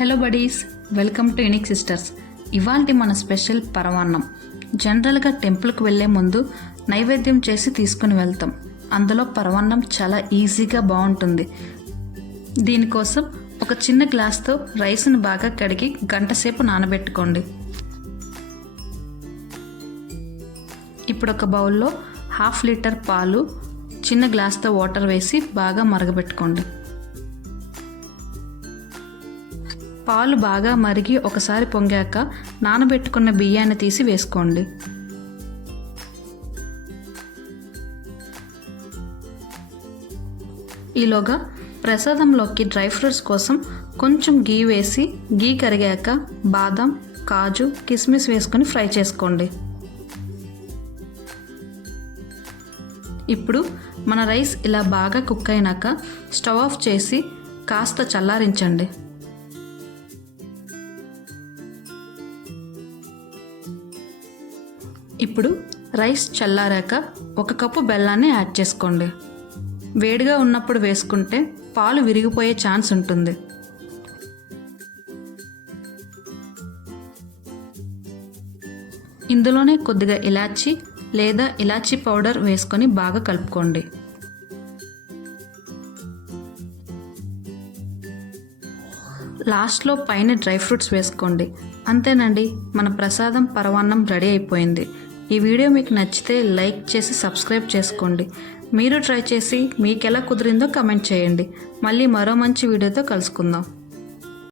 Hello buddies, welcome to unique sisters. ఇవాల్టి మన special పరమాన్నం. జనరల్గా టెంపుల్కి వెళ్ళే ముందు నైవేద్యం చేసి తీసుకుని వెళ్తాం. అందులో పరమాన్నం చాలా ఈజీగా బాగుంటుంది. దీనికోసం ఒక చిన్న గ్లాస్తో రైస్ని బాగా కడిగి గంట సేపు నానబెట్టుకోండి. ఇప్పుడు ఒక బౌల్లో 1/2 లీటర్ పాలు చిన్న గ్లాస్తో వాటర్ వేసి బాగా మరగబెట్టుకోండి. పాలు బాగా మరిగి ఒకసారి పొంగాక నానబెట్టుకున్న బియ్యాన్ని తీసి వేసుకోండి. ఈలోగా ప్రసాదంలోకి డ్రై ఫ్రూట్స్ కోసం కొంచెం గీ వేసి గీ కరిగాక బాదం, కాజు, కిస్మిస్ వేసుకొని ఫ్రై చేసుకోండి. ఇప్పుడు మన రైస్ ఇలా బాగా కుక్ అయినాక స్టవ్ ఆఫ్ చేసి కాస్త చల్లారించండి. ఇప్పుడు రైస్ చల్లారాక 1 కప్పు బెల్లాన్ని యాడ్ చేసుకోండి. వేడిగా ఉన్నప్పుడు వేసుకుంటే పాలు విరిగిపోయే ఛాన్స్ ఉంటుంది. ఇందులోనే కొద్దిగా ఇలాచీ లేదా ఇలాచీ పౌడర్ వేసుకొని బాగా కలుపుకోండి. లాస్ట్లో పైన డ్రై ఫ్రూట్స్ వేసుకోండి. అంతేనండి, మన ప్రసాదం పరమాన్నం రెడీ అయిపోయింది. ఈ వీడియో మీకు నచ్చితే లైక్ చేసి సబ్స్క్రైబ్ చేసుకోండి. మీరు ట్రై చేసి మీకు ఎలా కుదిరిందో కమెంట్ చేయండి. మళ్ళీ మరో మంచి వీడియోతో కలుసుకుందాం.